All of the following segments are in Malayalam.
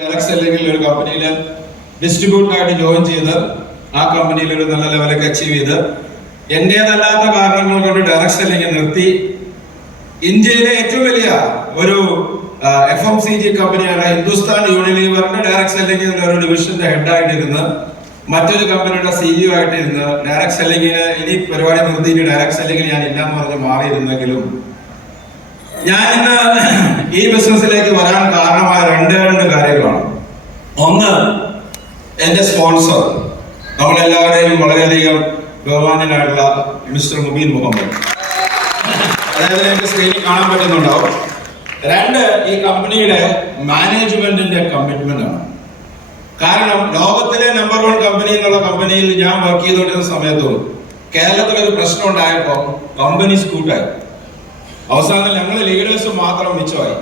ഡയറക്ട് സെല്ലിംഗിൽ ഒരു കമ്പനിയിൽ ഡിസ്ട്രിബ്യൂട്ടറായിട്ട് ജോയിൻ ചെയ്ത് ആ കമ്പനിയിൽ ഒരു നല്ല ലെവലൊക്കെ അച്ചീവ് ചെയ്ത് എന്റേതല്ലാത്ത കാരണങ്ങൾ കൊണ്ട് ഡയറക്ട് സെല്ലിംഗ് നിർത്തി ഇന്ത്യയിലെ ഏറ്റവും വലിയ ഒരു FMCG കമ്പനിയാണ് ഹിന്ദുസ്ഥാൻ യൂണിലീവറിന്റെ ഡയറക്ട് സെല്ലിംഗിൽ ഒരു ഡിവിഷന്റെ ഹെഡായിട്ടിരുന്ന് മറ്റൊരു കമ്പനിയുടെ CEO ആയിട്ടിരുന്ന് ഡയറക്ട് സെല്ലിംഗിന് ഇനി പരിപാടി നിർത്തി ഇനി ഡയറക്ട് സെല്ലിംഗിൽ ഞാൻ ഇല്ലാന്ന് പറഞ്ഞ് മാറിയിരുന്നെങ്കിലും ഞാൻ ഇന്ന് ഈ ബിസിനസ്സിലേക്ക് വരാൻ കാരണമായ രണ്ട് കാര്യങ്ങളാണ്. ഒന്ന്, എന്റെ സ്പോൺസർ, നമ്മളെല്ലാവരെയും വളരെയധികം ബഹുമാന്യനായിട്ടുള്ള മിസ്റ്റർ മുബീൻ മുഹമ്മദ്, അതായത് എനിക്ക് സ്ക്രീനിൽ കാണാൻ പറ്റുന്നുണ്ടാവും. രണ്ട്, ഈ കമ്പനിയുടെ മാനേജ്മെന്റിന്റെ കമ്മിറ്റ്മെന്റ് ആണ്. കാരണം ലോകത്തിലെ നമ്പർ 1 കമ്പനി എന്നുള്ള കമ്പനിയിൽ ഞാൻ വർക്ക് ചെയ്തുകൊണ്ടിരുന്ന സമയത്തും കേരളത്തിലൊരു പ്രശ്നം ഉണ്ടായപ്പോൾ കമ്പനി സ്കൂട്ടായി. അവസാനം ഞങ്ങൾ ലീഡേഴ്സ് മാത്രം മിച്ചമായി.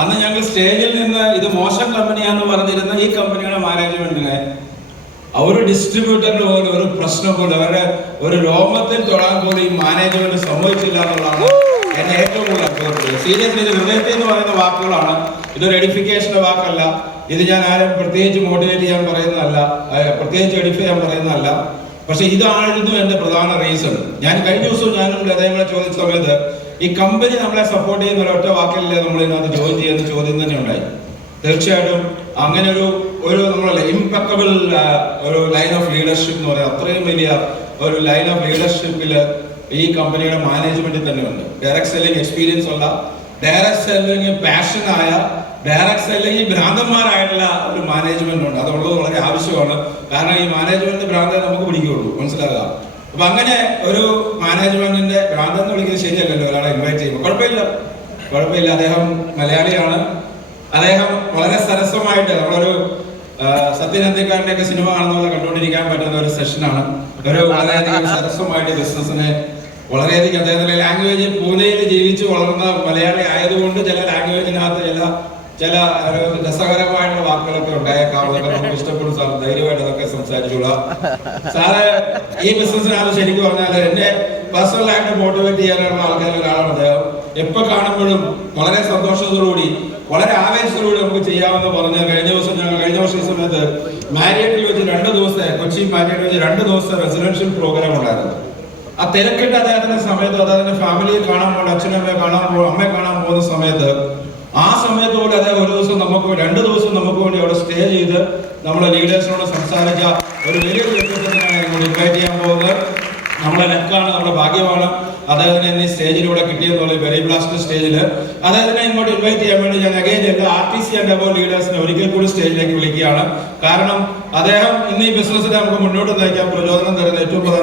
അന്ന് ഞങ്ങൾ സ്റ്റേജിൽ നിന്ന് ഇത് മോശം കമ്പനിയാന്ന് പറഞ്ഞിരുന്ന ഈ കമ്പനിയുടെ മാനേജ്മെന്റിനെ ഒരു ഡിസ്ട്രിബ്യൂട്ടറിന് പോലും ഒരു പ്രശ്നം പോലും അവരുടെ ഒരു രോമത്തിൽ തൊടാൻ പോലും ഈ മാനേജ്മെന്റ് സമ്മതിച്ചില്ല എന്നുള്ളതാണ് എന്നെ ഏറ്റവും കൂടുതൽ അത്ഭുതപ്പെട്ടത്. സീരിയസ്ലി ഇത് ഹൃദയത്തിൽ എന്ന് പറയുന്ന വാക്കുകളാണ്, ഇതൊരു എഡിഫിക്കേഷന്റെ വാക്കല്ല. ഇത് ഞാൻ ആരും പ്രത്യേകിച്ച് മോട്ടിവേറ്റ് ചെയ്യാൻ പറയുന്നതല്ല, പ്രത്യേകിച്ച് എഡിഫൈ ചെയ്യാൻ പറയുന്നതല്ല. പക്ഷെ ഇതായിരുന്നു എന്റെ പ്രധാന റീസൺ. ഞാൻ കഴിഞ്ഞ ദിവസവും ഞാനും ഹൃദയങ്ങളെ ചോദിച്ച സമയത്ത് ഈ കമ്പനി നമ്മളെ സപ്പോർട്ട് ചെയ്യുന്ന ഒരൊറ്റ വാക്കിലല്ലേ നമ്മൾ ഇതിനകത്ത് ജോയിൻ ചെയ്യുന്ന ചോദ്യം തന്നെ ഉണ്ടായി. തീർച്ചയായിട്ടും അങ്ങനെ ഒരു നമ്മളെ ഇംപെക്കബിൾ ഒരു ലൈൻ ഓഫ് ലീഡർഷിപ്പ് എന്ന് പറയുന്നത്, അത്രയും വലിയ ഒരു ലൈൻ ഓഫ് ലീഡർഷിപ്പിൽ ഈ കമ്പനിയുടെ മാനേജ്മെന്റിൽ തന്നെ ഉണ്ട്. ഡയറക്ട് സെല്ലിംഗ് എക്സ്പീരിയൻസ് ഉള്ള, ഡയറക്ട് സെല്ലിംഗ് പാഷനായ, ഡയറക്ട് സെല്ലിംഗ് ഭ്രാന്തന്മാരായിട്ടുള്ള ഒരു മാനേജ്മെന്റ് ഉണ്ട്. അതുള്ളത് വളരെ ആവശ്യമാണ്. കാരണം ഈ മാനേജ്മെന്റ് ഭ്രാന്തേ നമുക്ക് പിടിക്കുകയുള്ളൂ, മനസ്സിലാകുക. അപ്പൊ അങ്ങനെ ഒരു മാനേജ്മെന്റിന്റെ ഭ്രാന്തം എന്ന് വിളിക്കുന്നത് ശരിയല്ലല്ലോ ഒരാളെ ഇൻവൈറ്റ് ചെയ്യുമ്പോൾ. കുഴപ്പമില്ല. അദ്ദേഹം മലയാളിയാണ്. അദ്ദേഹം വളരെ സരസമായിട്ട് നമ്മളൊരു സത്യനന്ദിക്കാരന്റെ ഒക്കെ സിനിമ കാണുന്ന പോലെ കണ്ടുകൊണ്ടിരിക്കാൻ പറ്റുന്ന ഒരു സെഷനാണ്. ഒരു വളരെയധികം സരസമായിട്ട് ബിസിനസ്സിനെ വളരെയധികം അദ്ദേഹത്തിന്റെ ലാംഗ്വേജ്, പൂനെയിൽ ജീവിച്ച് വളർന്ന മലയാളി ആയതുകൊണ്ട് ചില ലാംഗ്വേജിനകത്ത് ചില രസകരമായിട്ടുള്ള വാക്കുകളൊക്കെ ഉണ്ടായേക്കാം. നമുക്ക് ഇഷ്ടപ്പെടും സാർ, ധൈര്യമായിട്ട് അതൊക്കെ സംസാരിച്ചോളാം. സാറ് ഈ ബിസിനസ്സിനകത്ത് ശരിക്കും പറഞ്ഞാൽ എന്നെ പേഴ്സണലായിട്ട് മോട്ടിവേറ്റ് ചെയ്യാനുള്ള ആൾക്കാരിൽ ഒരാളാണ് അദ്ദേഹം. എപ്പോ കാണുമ്പോഴും വളരെ സന്തോഷത്തോടുകൂടി, വളരെ ആവേശത്തോടുകൂടി നമുക്ക് ചെയ്യാമെന്ന് പറഞ്ഞ് കഴിഞ്ഞ വർഷം ഈ സമയത്ത് മാരിയറ്റിൽ വെച്ച് 2 ദിവസത്തെ, കൊച്ചി മാരിയറ്റിൽ വെച്ച് 2 ദിവസത്തെ റെസിഡൻഷ്യൽ പ്രോഗ്രാം ഉണ്ടായിരുന്നു. ആ തിരക്കിട്ട് അദ്ദേഹത്തിന്റെ സമയത്ത്, അദ്ദേഹത്തിന്റെ ഫാമിലിയെ കാണാൻ പോകുന്ന, അച്ഛനും അമ്മയെ കാണാൻ പോകുന്ന സമയത്ത്, ആ സമയത്ത് പോലും അദ്ദേഹം 2 ദിവസം നമുക്ക് വേണ്ടി അവിടെ സ്റ്റേ ചെയ്ത് നമ്മളെ ലീഡേഴ്സിനോട് സംസാരിച്ച ഒരു വലിയൊരു വ്യക്തിത്വത്തിനാണ് ഞങ്ങൾ ഇൻവൈറ്റ് ചെയ്യാൻ പോകുന്നത്. നമ്മളെ നെക്കാണ്, നമ്മുടെ ഭാഗ്യമാണ് അദ്ദേഹത്തിന് ഇന്ന് സ്റ്റേജിലൂടെ കിട്ടിയെന്നുള്ള വെരി ബ്ലാസ്റ്റ് സ്റ്റേജിൽ അദ്ദേഹത്തിനെ ഇങ്ങോട്ട് ഇൻവൈറ്റ് ചെയ്യാൻ വേണ്ടി ഞാൻ അഗൈൻ എല്ലാ RTC ആൻഡ് അബോവ് ലീഡേഴ്സിനെ ഒരിക്കൽ കൂടി സ്റ്റേജിലേക്ക് വിളിക്കുകയാണ്. കാരണം അദ്ദേഹം ഇന്ന് ഈ ബിസിനസ്സിനെ നമുക്ക് മുന്നോട്ട് നയിക്കാൻ പ്രചോദനം തരുന്ന ഏറ്റവും പ്രധാന